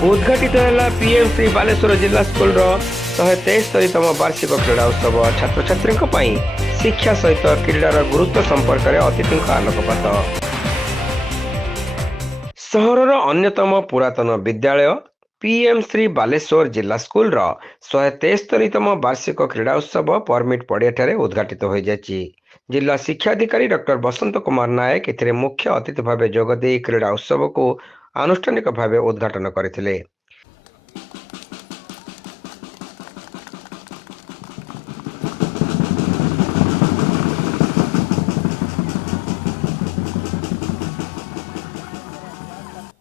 उद्घाटित है पीएम श्री बालेश्वर जिला स्कूल 173तम वार्षिक क्रीड़ा उत्सव। छात्र छात्री शिक्षा सहित क्रीडार गुरुत्व संपर्क में अतिथि आलोकपात। सहरर अन्यतम पुरातन विद्यालय पीएम श्री बालेश्वर जिला स्कूल 173तम वार्षिक क्रीड़ा उत्सव परमिट पड़िया उद्घाटित हो जाएगी। जिला शिक्षाधिकारी डॉक्टर बसंत कुमार नायक एथिरे मुख्य अतिथि भाव जोगदे क्रीड़ा उत्सव को आनुष्ठानिक भाव उद्घाटन करथिले।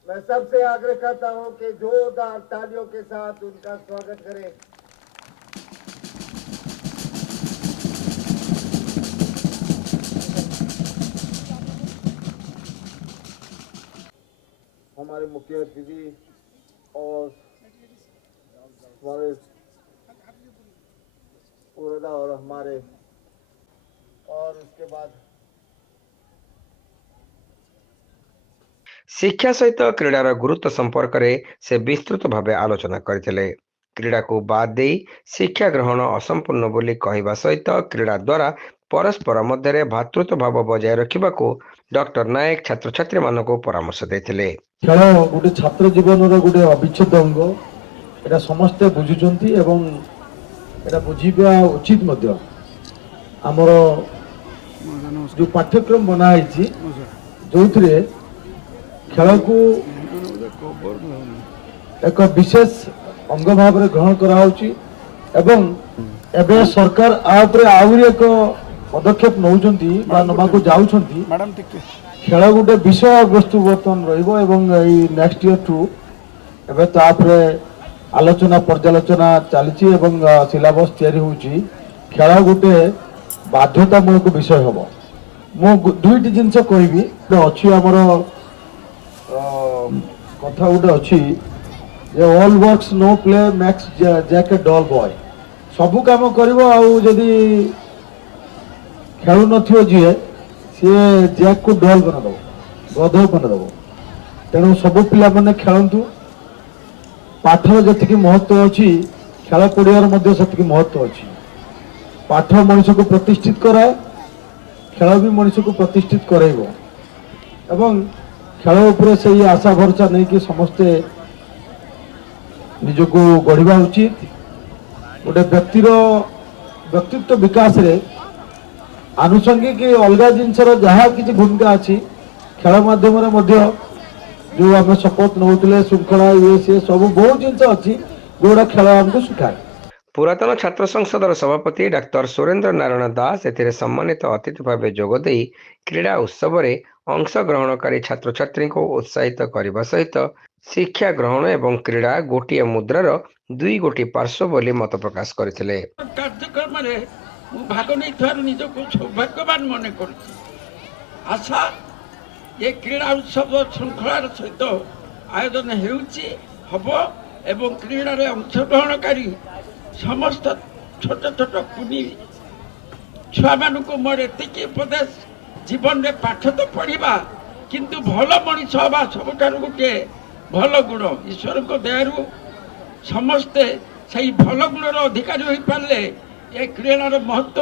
मैं सबसे आग्रह करता हूं कि जोरदार तालियों के साथ उनका स्वागत करें। हमारे मुख्य अतिथि और हमारे उर्दा और हमारे और उसके बाद शिक्षा सहित क्रीडार गुरुत्व संपर्क में से विस्तृत भाव आलोचना करथिले। क्रीड़ा को बाद दे शिक्षा ग्रहण असंपूर्ण बोली कहवा सहित क्रीड़ा द्वारा परस्पर मध्य भातृत्व भाव बजाय रखा डॉक्टर नायक छात्र छात्री मान परामर्श देथिले। खेल गोटे छात्र जीवन गोटे अविच्छेद अंग एटा समस्ते बुझुचंती एवं एटा बुझिबा उचित मध्य। आमर जो पाठ्यक्रम बनाई जो खेल को एक विशेष अंग भाव में ग्रहण कराउची एवं एबे सरकार आउरी एक पदक्षेप नौचंती बा नबाको जाउचंती। खेल गोटे विषय वस्तु बर्तमान रहिबो एवं नेक्स्ट ईयर टू एबे तापरे आलोचना पर्यालोचना चलती एवं सिलेबस तैयारी होउची। खेल गोटे बाध्यतामूलक विषय हम। मु दुईटी जिनस कहबी अच्छी आमर कथा गोटे अच्छी all works no play makes Jack a dull boy. सबू काम कर खेलु नथियो जीए सी जैक को डल बनदब गध बनदब। तेणु सब पिला माने खेलतु। पाठर जी महत्व अच्छी खेल पड़ियार से महत्व अच्छी। पाठ मनुष्य को प्रतिष्ठित कराए खेल भी मनुष्य को प्रतिष्ठित कराइब एवं खेल उपरे से आशा भरोसा नहीं कि समस्ते निजको गढ़ा उचित। गोटे व्यक्तिर व्यक्तित्व विकास रे आनुषंगिक अलग जिनसर जहाँ किसी भूमिका अच्छी खेल माध्यम जो आम शपथ नौले श्रृंखला ये सी सब बहुत जिन अच्छी जोड़ा खेल आमको शिखाए। पुरातन छात्र संसदर सभापति डाक्टर सुरेंद्र नारायण दास एथिरे सम्मानित अतिथि भाव जोगदे क्रीड़ा उत्सव में अंशग्रहणकारी छात्र छात्री को उत्साहित करने सहित शिक्षा ग्रहण एवं क्रीड़ा गोटे मुद्रार दुई गोटी पार्श्व बोली मत प्रकाश करथिले। कार्यक्रम रे भाग नहीं निजको सौभाग्यवान मन कर आशा ये क्रीड़ा उत्सव श्रृंखलार सहित आयोजन होब एवं क्रीड़ा अंशग्रहणकारी समस्त छोट छोट कुनी छुआ मान मोर एतिक उपदेश जीवन में पाठ तो पढ़ा किंतु भल मनीष हवा सबुठ गोटे भल गुण ईश्वर को दयारू समस्ते से भल गुणर अधिकारी हो पारे ये क्रीड़ार महत्व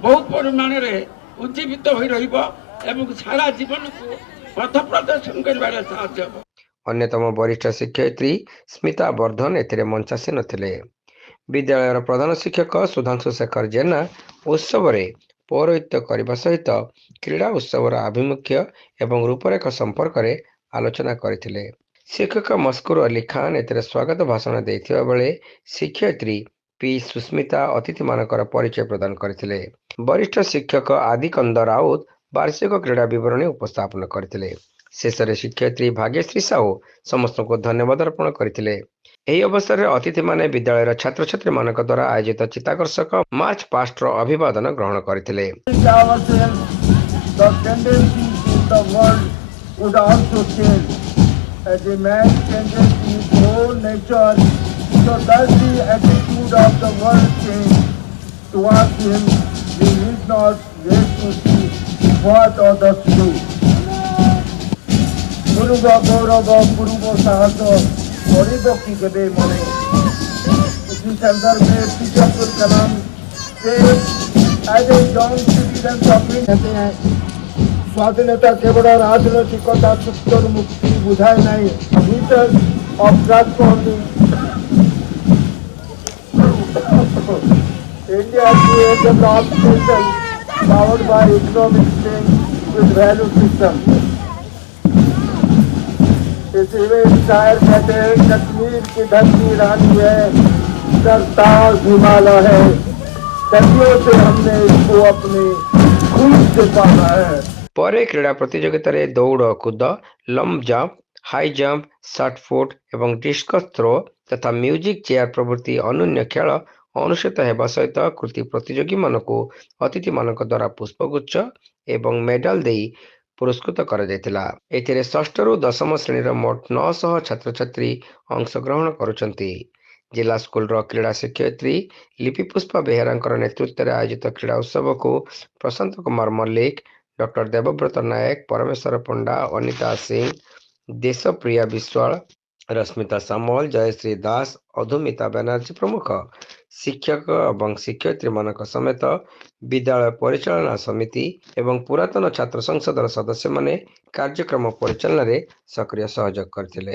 बहुत परिमाण में उज्जीवित हो रहा सारा जीवन को पथ प्रदर्शन कर साहय। अन्यतम वरिष्ठ शिक्षयित्री स्मिता वर्धन एथिरे मंचासीन थिले। विद्यालयर प्रधान शिक्षक सुधांशु शेखर जेना उत्सव में पौरोहित्य करने सहित क्रीड़ा उत्सवर आभिमुख्य एवं रूपरेख संपर्क में आलोचना करथिले। शिक्षक मस्कुर अली खान एथिरे स्वागत भाषण देथिबा बेले शिक्षयित्री पी सुस्मिता अतिथि मानकर परिचय प्रदान करथिले। वरिष्ठ शिक्षक आदिकंद राउत वार्षिक क्रीड़ा विवरणी उपस्थापन करथिले। शेष में शिक्षयित्री भाग्यश्री साहू समस्त को धन्यवाद अर्पण करथिले। ଏହି ଅବସରରେ ଅତିଥିମାନେ ବିଦ୍ୟାଳୟର ଛାତ୍ରଛାତ୍ରୀ ମାନଙ୍କ ଦ୍ୱାରା ଆୟୋଜିତ ଚିତ୍ତାକର୍ଷକ ମାର୍ଚ୍ଚ ପାଷ୍ଟର ଅଭିବାଦନ ଗ୍ରହଣ କରିଥିଲେ। गुरु गौरव गुरु साहस गरीबों की गदे मने। इसी संदर्भ में पीजे अब्दुल कलाम से as a young citizen appeal कहते हैं, स्वाधीनता केवल राजनैतिकता सत्तर मुक्ति बुझाए नहीं, leaders of transforming India created a developed nation powered by economic strength with value system. इसलिए शायर कहते हैं कश्मीर की धरती रानी है, सरताज हिमालय है, सदियों से हमने इसको अपने खून से पाला है। ପରେ କ୍ରୀଡ଼ା ପ୍ରତିଯୋଗିତାରେ ଦୌଡ଼ କୁଦ, ଲମ୍ବ ଜମ୍ପ, ହାଇ ଜମ୍ପ, ସଟ୍-ପୁଟ୍ ଏବଂ ଡିସ୍କସ୍ ଥ୍ରୋ ତଥା ମ୍ୟୁଜିକ୍ ଚେୟାର ପ୍ରଭୃତି ଅନନ୍ୟ ଖେଳ ଅନୁଷ୍ଠିତ ହେବା ସହିତ କୃତି ପ୍ରତିଯୋଗୀମାନଙ୍କୁ ଅତିଥିମାନଙ୍କ ଦ୍ୱାରା ପୁଷ୍ପଗୁଚ୍ଛ ଏବଂ ମେଡାଲ ଦେଇ ପୁରସ୍କୃତ କରାଯାଇଥିଲା। ଏଥିରେ ଷଷ୍ଠରୁ ଦଶମ ଶ୍ରେଣୀର ମୋଟ 900 ଛାତ୍ରଛାତ୍ରୀ ଅଂଶଗ୍ରହଣ କରୁଛନ୍ତି। ଜିଲ୍ଲା ସ୍କୁଲର କ୍ରୀଡ଼ା ଶିକ୍ଷୟିତ୍ରୀ ଲିପିପୁଷ୍ପା ବେହେରାଙ୍କର ନେତୃତ୍ୱରେ ଆୟୋଜିତ କ୍ରୀଡ଼ା ଉତ୍ସବକୁ ପ୍ରଶାନ୍ତ କୁମାର ମଲ୍ଲିକ, ଡକ୍ଟର ଦେବବ୍ରତ ନାୟକ, ପରମେଶ୍ୱର ପଣ୍ଡା, ଅନିତା ସିଂ, ଦେଶପ୍ରିୟା ବିଶ୍ୱାଳ, ରଶ୍ମିତା ସାମଲ, ଜୟଶ୍ରୀ ଦାସ, ଅଧୁମିତା ବାନାର୍ଜୀ ପ୍ରମୁଖ ଶିକ୍ଷକ ଏବଂ ଶିକ୍ଷୟିତ୍ରୀମାନଙ୍କ ସମେତ ବିଦ୍ୟାଳୟ ପରିଚାଳନା ସମିତି ଏବଂ ପୁରାତନ ଛାତ୍ର ସଂସଦର ସଦସ୍ୟମାନେ କାର୍ଯ୍ୟକ୍ରମ ପରିଚାଳନାରେ ସକ୍ରିୟ ସହଯୋଗ କରିଥିଲେ।